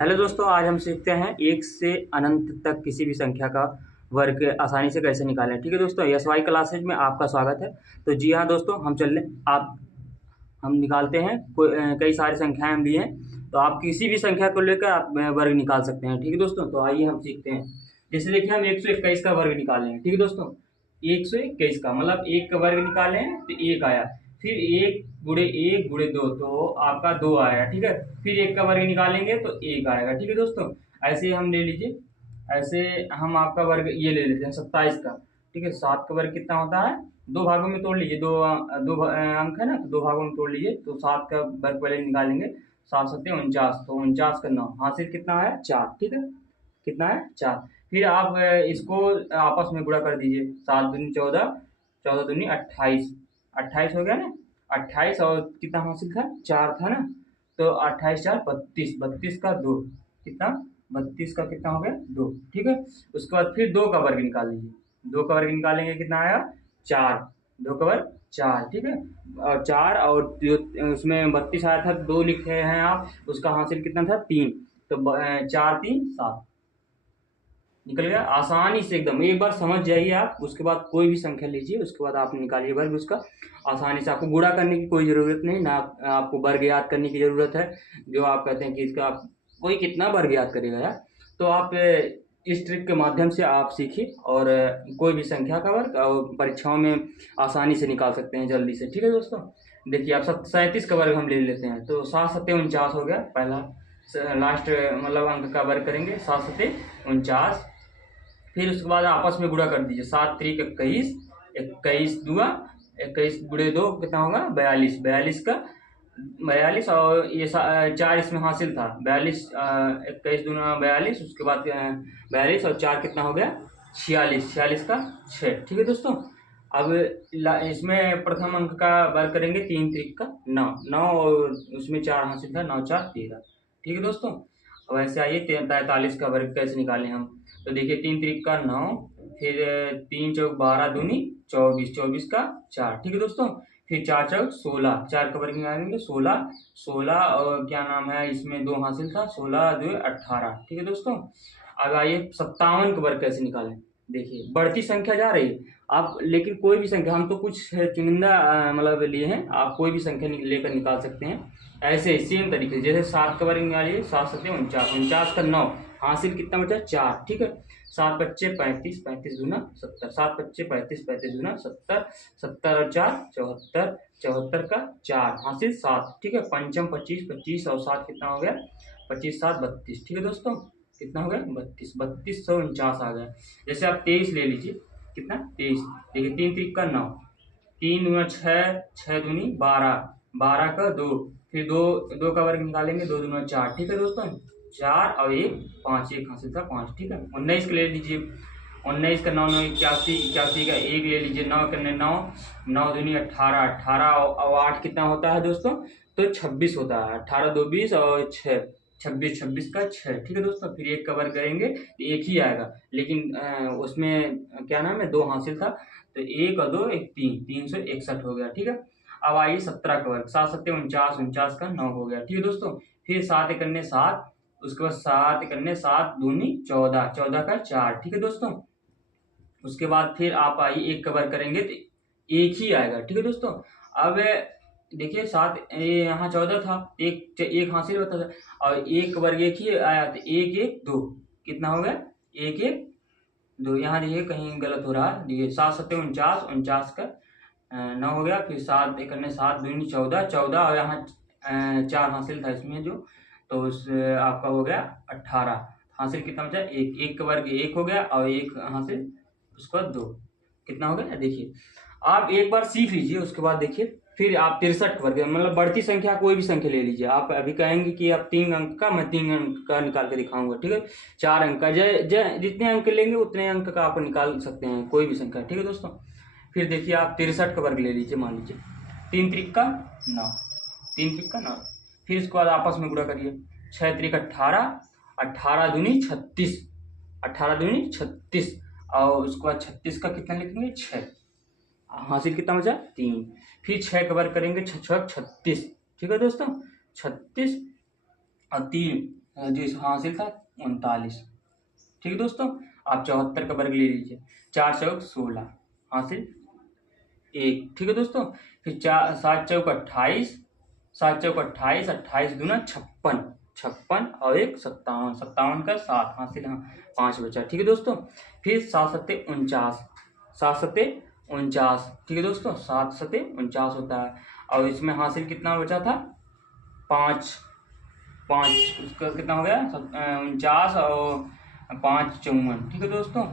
Hello दोस्तों, आज हम सीखते हैं एक से अनंत तक किसी भी संख्या का वर्ग आसानी से कैसे निकालें। ठीक है दोस्तों, एस वाई क्लासेज में आपका स्वागत है। तो जी हाँ दोस्तों, हम चल लें। आप हम निकालते हैं कई सारी संख्याएं हम लिए हैं, तो आप किसी भी संख्या को लेकर आप वर्ग निकाल सकते हैं। ठीक है दोस्तों, तो आइए हम सीखते हैं। जैसे देखिए, हम 121 का वर्ग निकाले हैं। ठीक है दोस्तों, 121 का मतलब एक का वर्ग निकाले हैं तो एक आया। फिर एक गुड़े दो तो आपका दो आएगा। ठीक है, फिर एक का वर्ग निकालेंगे तो एक आएगा। ठीक है दोस्तों, ऐसे हम ले लीजिए। ऐसे हम आपका वर्ग ये ले लेते हैं 27 का। ठीक है, 7 का वर्ग कितना होता है? दो भागों में तोड़ लीजिए। अंक है ना, तो दो भागों में तोड़ लीजिए। तो 7 का वर्ग पहले निकालेंगे। 7 सत्ते 49, तो 49 का 9 हासिल कितना है? 4। ठीक है, कितना है? 4। फिर आप इसको आपस में गुणा कर दीजिए। 7 दूनी 14, 14 दूनी 28, 28 हो गया ना। 28 और कितना हासिल था? 4 था ना। तो 28 4 32, 32 का 2 कितना? 32 का कितना हो गया? 2। ठीक है, उसके बाद फिर 2 का वर्ग निकाल लीजिए। 2 का वर्ग निकालेंगे, कितना आया? 4। 2 का वर्ग 4। ठीक है, और 4 और जो उसमें 32 आया था, 2 लिखे हैं आप, उसका हासिल कितना था? 3। तो 4 3 7 निकल गया आसानी से एकदम। एक बार समझ जाइए आप, उसके बाद कोई भी संख्या लीजिए, उसके बाद आप निकालिए वर्ग उसका आसानी से। आपको गुणा करने की कोई जरूरत नहीं ना, आपको वर्ग याद करने की जरूरत है। जो आप कहते हैं कि इसका आप कोई कितना वर्ग याद करेगा यार। तो आप इस ट्रिक के माध्यम से आप सीखिए और कोई भी संख्या का वर्ग और परीक्षाओं में आसानी से निकाल सकते हैं जल्दी से। ठीक है दोस्तों, देखिए आप 37 का वर्ग हम ले लेते हैं। तो 7 सत्ते 49 हो गया पहला, लास्ट मतलब अंक का वर्ग करेंगे। 7 सत्ते 49। फिर उसके बाद आपस में गुणा कर दीजिए। 7 त्रिक 21, 21 दुआ 21 गुड़े दो कितना होगा? 42, 42 का 42 और ये 4 इसमें हासिल था। 42 21 दूना 42, उसके बाद 42 और 4 कितना हो गया? 46, 46 का 6। ठीक है दोस्तों, अब इसमें प्रथम अंक का वर्ग करेंगे। 3 त्रिक का 9, 9 और उसमें 4 हासिल था। 9 4 13। ठीक है दोस्तों, अब ऐसे आइए 43 का वर्ग कैसे निकालें हम। तो देखिए 3 त्रिक का 9, फिर 3 चौक 12 दूनी 24, 24 का 4। ठीक है दोस्तों, फिर 4 चौक 16, 4 का वर्ग निकालेंगे 16, 16 और क्या नाम है, इसमें 2 हासिल था। 16 2 18। ठीक है दोस्तों, अब आइए 57 का वर्ग कैसे निकालें। देखिए बढ़ती संख्या जा रही है आप, लेकिन कोई भी संख्या, हम तो कुछ चुनिंदा मतलब लिए हैं, आप कोई भी संख्या लेकर निकाल सकते हैं। ऐसे सेम तरीके से जैसे 7 का वर्ग निकालिए। 7 सत्ते 49, 49 का 9 हासिल कितना बचा? 4। ठीक है, 7 बच्चे 35, 35 दूना 70, 7 बच्चे 35, 35 दूना 70, 70 और 4 74, 74 का 4 हासिल 7। ठीक है, पंचम 25, 25 और 7 कितना हो गया? 25 7 32। ठीक है दोस्तों, कितना हो गया? 32, 3249 आ गया। जैसे आप 23 ले लीजिए। कितना? 23। देखिए 3 त्रिक का 9, 3 दूना 6, 6 दूनी 12, 12 का 2, फिर 2 2 का वर्ग निकालेंगे। 2 दूना 4। ठीक है दोस्तों, 4 और 1 5, एक हासिल था 5। ठीक है, 19 का ले लीजिए। 19 का 9 9 81, 81 का 1 ले लीजिए। 9 करने 9, 9 दूनी 18, 18 और 8 कितना होता है दोस्तों? तो 26 होता है। 18 2 20 और 6 26, 26 का 6। ठीक है दोस्तों, फिर 1 का वर्ग करेंगे तो 1 ही आएगा, लेकिन उसमें क्या नाम है, 2 हासिल था। तो 1 और 2 1 3, 361 हो गया। ठीक है, अब आइए 17 का वर्ग। 7 सत्ते 49, 49 का 9 हो गया। ठीक है दोस्तों, फिर 7 एक करने 7, उसके बाद 7 एक करने 7 दूनी 14, 14 का 4। ठीक है दोस्तों, उसके बाद फिर आप आइए 1 का वर्ग करेंगे तो 1 ही आएगा। ठीक है दोस्तों, अब देखिए 7 यहाँ 14 था, एक एक हासिल होता था, और 1 का वर्ग 1 ही आया तो 1 1 2 कितना हो गया? 1 1 2। यहाँ देखिए कहीं गलत हो रहा है। देखिए 7 सत्ते 49, 49 का 9 हो गया। फिर 7 एक करने 7 दूनी 14, 14 और यहाँ 4 हासिल था इसमें जो, तो उस आपका हो गया 18। हासिल कितना बचा? 1, 1 का वर्ग 1 हो गया और 1 हासिल, उसके बाद 2 कितना हो गया? देखिए आप एक बार सीख लीजिए, उसके बाद देखिए फिर आप 63 वर्ग मतलब बढ़ती संख्या कोई भी संख्या ले लीजिए। आप अभी कहेंगे कि आप 3 अंक का, मैं 3 अंक का निकाल के दिखाऊंगा। ठीक है, 4 अंक का, जितने अंक लेंगे उतने अंक का आप निकाल सकते हैं कोई भी संख्या। ठीक है दोस्तों, फिर देखिए आप 63 का वर्ग ले लीजिए। मान लीजिए 3 त्रिक का 9, 3 त्रिक का 9, फिर इसके बाद आपस में गुणा करिए। 6 त्रिक 18, 18 दूनी 36, 18 दूनी 36 और उसके बाद 36 का कितना लिखेंगे? 6। हासिल कितना बचा? 3। फिर 6 का वर्ग करेंगे। 6 6 36। ठीक है दोस्तों, 36 और 3 जो हासिल था 39। ठीक है दोस्तों, आप 74 का वर्ग ले लीजिए। 4 चौक 16 हासिल 1। ठीक है दोस्तों, फिर 7 चौक 28, 7 चौक 28, 28 दूना 56, 56 और 1 57, 57 का 7 हासिल 5 बचा। ठीक है दोस्तों, फिर 7 सत्ते 49, 7 सत्ते 49। ठीक है दोस्तों, 7 सत्ते 49 होता है। और इसमें हासिल कितना बचा था 5, 5 उसका कितना हो गया 49 और 5 54। ठीक है दोस्तों,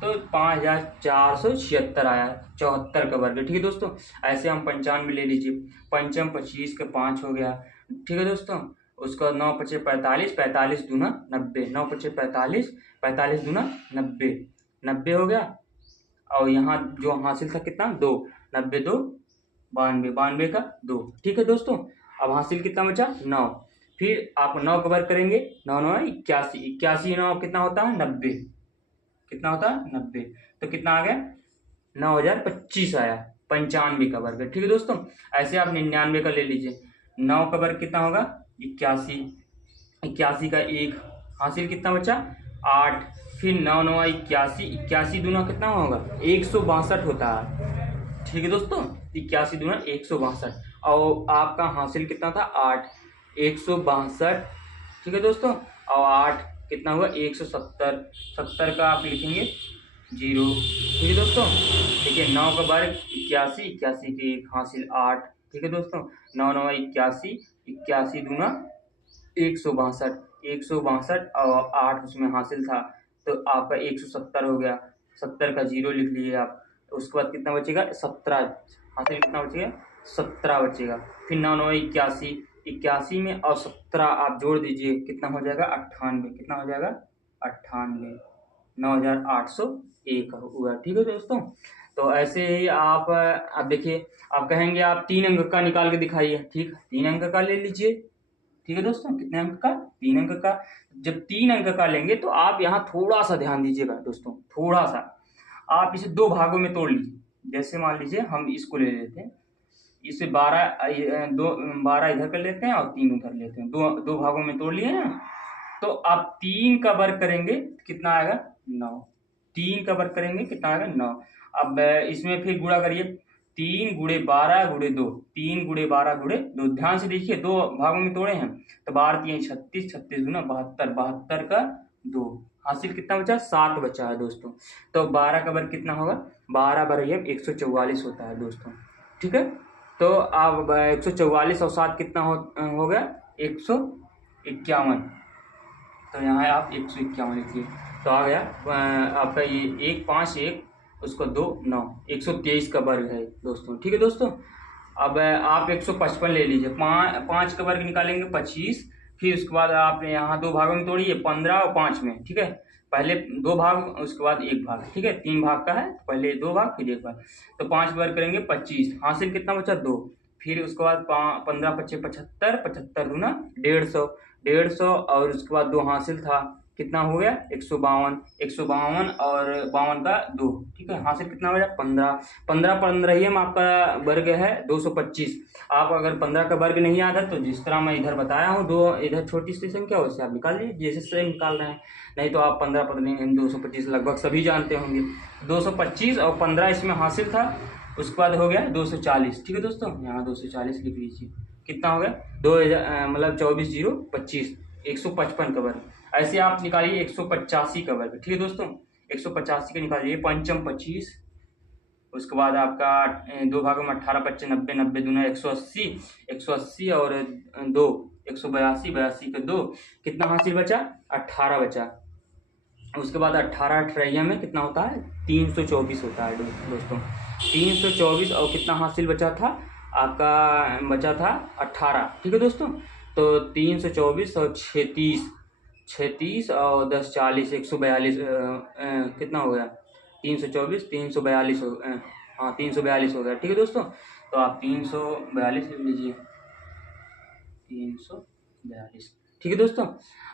तो 5476 आया 74 का वर्ग। ठीक है दोस्तों, ऐसे हम 95 ले लीजिए। पंचम 25 का 5 हो गया। ठीक है दोस्तों, उसका 9 पचे 45, 45 दूना 90, 9 पचे 45, 45 दूना 90, 90 हो गया। और यहाँ जो हासिल था कितना 2, 90 2 92, 92 का 2। ठीक है दोस्तों, अब हासिल कितना बचा 9। फिर आप 9 का वर्ग करेंगे, 9 9 81, 81 9 कितना होता है 90, कितना होता है 90। तो कितना आ गया 9025 आया 95 का वर्ग। ठीक है दोस्तों, ऐसे आप 99 का ले लीजिए। 9 का वर्ग कितना होगा 81, 81 का 1 हासिल कितना बचा 8। फिर 9 9 81, 81 दूना कितना होगा 162 होता है। ठीक है दोस्तों, 81 दूना 162 और आपका हासिल कितना था 8, 162। ठीक है दोस्तों, और 8 कितना हुआ 170, 70 का आप लिखेंगे 0। ठीक है दोस्तों, देखिए 9 का वर्ग 81, 81 की हासिल 8। ठीक है दोस्तों, 9 9 81, 81 दूना 162, 162 और 8 उसमें हासिल था तो आपका 170 हो गया। 70 का 0 लिख लीजिए आप। उसके बाद कितना बचेगा 17, हासिल कितना बचेगा 17 बचेगा। फिर 9 9 81, 81 में और 17 आप जोड़ दीजिए कितना हो जाएगा 98, कितना हो जाएगा 98, 9801 हुआ। ठीक है दोस्तों, तो ऐसे ही आप देखिए, आप कहेंगे आप 3 अंक का निकाल के दिखाइए। ठीक, 3 अंक का ले लीजिए। ठीक है दोस्तों, कितने अंक का 3 अंक का। जब 3 अंक का लेंगे तो आप यहाँ थोड़ा सा ध्यान दीजिएगा दोस्तों, थोड़ा सा आप इसे 2 भागों में तोड़ लीजिए। जैसे मान लीजिए हम इसको ले लेते हैं, इसे 12 इधर कर लेते हैं और 3 उधर लेते हैं, दो भागों में तोड़ लिए हैं। तो आप 3 का वर्ग करेंगे कितना आएगा 9, 3 का वर्ग करेंगे कितना आएगा 9। अब इसमें फिर गुणा करिए, 3 गुणे 12 गुणे 2, 3 गुणे 12 गुणे 2। ध्यान से देखिए 2 भागों में तोड़े हैं तो 12 3 36, 36 दूना 72, 72 का 2 हासिल कितना बचा 7 बचा है दोस्तों। तो 12 का वर्ग कितना होगा 12 बराबर 144 होता है दोस्तों। ठीक है, तो अब 144 और 7 कितना हो गया 151। तो यहाँ आप 151 लिखिए तो आ गया आपका ये 1 5 1 उसको 2 9, 123 का वर्ग है दोस्तों। ठीक है दोस्तों, अब आप 155 ले लीजिए। 5 का वर्ग निकालेंगे 25। फिर उसके बाद आप यहाँ 2 भागों में तोड़िए 15 और 5 में। ठीक है, पहले 2 भाग उसके बाद 1 भाग। ठीक है, 3 भाग का है, पहले 2 भाग फिर 1 भाग। तो 5 वर्ग करेंगे 25, हासिल कितना बचा 2। फिर उसके बाद 15 25 75, 75 दूना 150, 150 और उसके बाद 2 हासिल था कितना हो गया 152, 152 और 52 का 2। ठीक है, हासिल कितना हो गया 15, 15 15 में आपका वर्ग है 225। आप अगर 15 का वर्ग नहीं आता तो जिस तरह मैं इधर बताया हूँ, 2 इधर छोटी सी संख्या उससे आप निकाल लीजिए जैसे से निकाल रहे हैं। नहीं तो आप 15 15 225 लगभग सभी जानते होंगे। 225 और 15 इसमें हासिल था, उसके बाद हो गया 240। ठीक है दोस्तों, यहाँ 240 लिख लीजिए। कितना हो गया 2000 मतलब 24 0 25, 155 का वर्ग। ऐसे आप निकालिए 185 का वर्ग। ठीक है दोस्तों, 185 का निकालिए। पंचम 25, उसके बाद आपका 2 भागों में 18 25 90, 90 दूना 180, 180 और 2 182, 82 का 2 कितना हासिल बचा 18 बचा। उसके बाद 18 18 में कितना होता है 324 होता है दोस्तों। 324 और कितना हासिल बचा था आपका बचा था 18। ठीक है दोस्तों, तो 324 और 36, 36 और 10 40 142 कितना हो गया 324 342 हो हाँ 342 हो गया। ठीक है दोस्तों, तो आप 342 लिख लीजिए 342। ठीक है दोस्तों,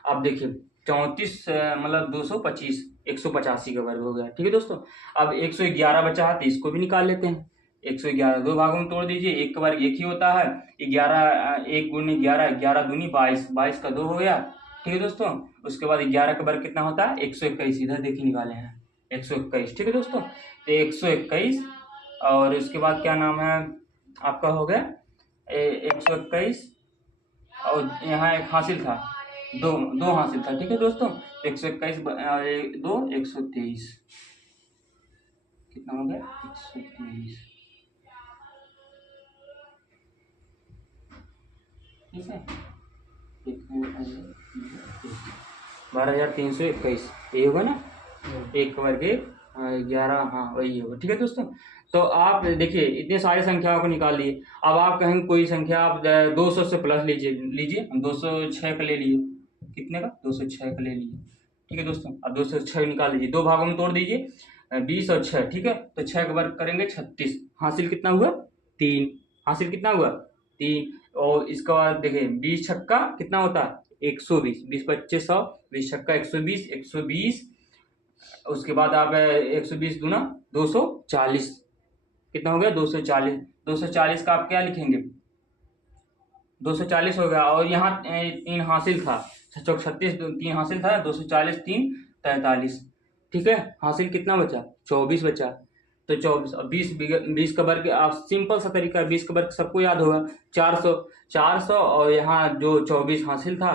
अब देखिए 34 मतलब 225, 185 का वर्ग हो गया। ठीक है दोस्तों, अब 111 बचा है तो इसको भी निकाल लेते हैं। 111 2 भागों में तोड़ दीजिए, एक का वर्ग 1 ही होता है। 11 1 गुने 11, 11 दूनी 22, 22 का 2 हो गया। ठीक है दोस्तों। उसके बाद 11 का वर्ग कितना होता है 121, इधर देखिए निकाले हैं 121। ठीक है दोस्तों, तो 121 और उसके बाद क्या नाम है आपका हो गया 121 और यहाँ एक हासिल था, दो हासिल था। ठीक है दोस्तों, 121 2 123 कितना हो गया 123। ठीक है 12,321 यही होगा ना, एक वर्ग 11, हाँ वही होगा। ठीक है दोस्तों, तो आप देखिए इतने सारे संख्याओं को निकाल लिए। अब आप कहेंगे कोई संख्या आप 200 से प्लस लीजिए हम 206 का ले लिए, कितने का 206 का ले लिए। ठीक है दोस्तों, अब 206 निकाल लीजिए, दो भागों में तोड़ दीजिए 20 और 6। ठीक है, तो 6 का वर्ग करेंगे 36, हासिल कितना हुआ 3, हासिल कितना हुआ 3। और इसके बाद देखिए 20 छक्का कितना होता है 120, 20 25 100, 20 छक्का 120, 120 उसके बाद आप 120 गुना 240 कितना हो गया 240, 240 का आप क्या लिखेंगे 240 हो गया। और यहाँ 3 हासिल था, 36 3 हासिल था, 240 3 43। ठीक है, हासिल कितना बचा 24 बचा। तो 24 और 20 का वर्ग आप सिंपल सा तरीका है, 20 का वर्ग सबको याद होगा 400 और यहाँ जो 24 हासिल था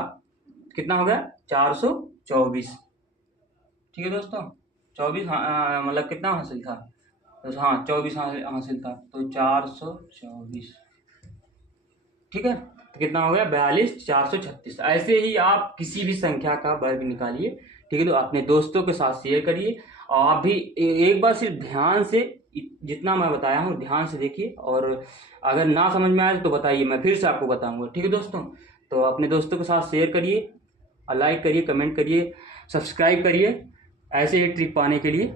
कितना हो गया 424। ठीक है दोस्तों, 24 मतलब कितना हासिल था, तो हाँ 24 हासिल था, तो 424। ठीक है, तो कितना हो गया 42 436। ऐसे ही आप किसी भी संख्या का वर्ग निकालिए। ठीक है, तो अपने दोस्तों के साथ शेयर करिए और आप भी एक बार सिर्फ ध्यान से जितना मैं बताया हूँ ध्यान से देखिए, और अगर ना समझ में आए तो बताइए, मैं फिर से आपको बताऊंगा। ठीक है दोस्तों, तो अपने दोस्तों के साथ शेयर करिए और लाइक करिए, कमेंट करिए, सब्सक्राइब करिए ऐसे ही ट्रिक पाने के लिए।